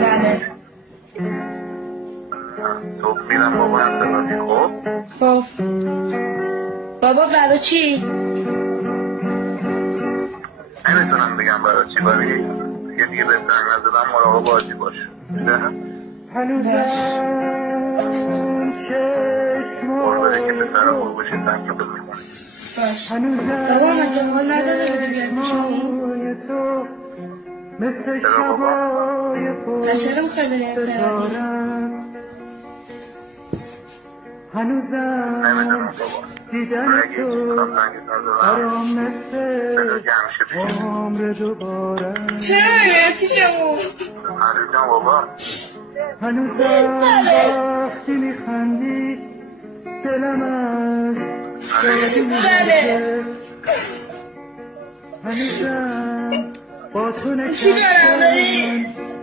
بله. تو میرم بابا انتظاری. خب بابا برای چی؟ نمیتونم بگم برای چی، ولی دیگه به زنگ نزدم مراقب بازی باش. هنوزم قربونه که چشمای پسر خوب باشی زنگ بزن. باش. هنوزم بابا مگه حال نداره بودی بیاد پیشمون؟ تو مثل چرا بابا؟ شبای پس چرا میخوای بری انفرادی؟ هنوزم نمیدونم بابا. دیدن اگه تو میتونم زنگ نزدم برام مثل بدا که همیشه پیشم. عمر دوباره چرا نمیاد پیشمون؟ عزیزم بابا. هنوزم بله. وقتی میخندی دلم از شادی بله. میلرزه هنوزم با تو چی کارم داری؟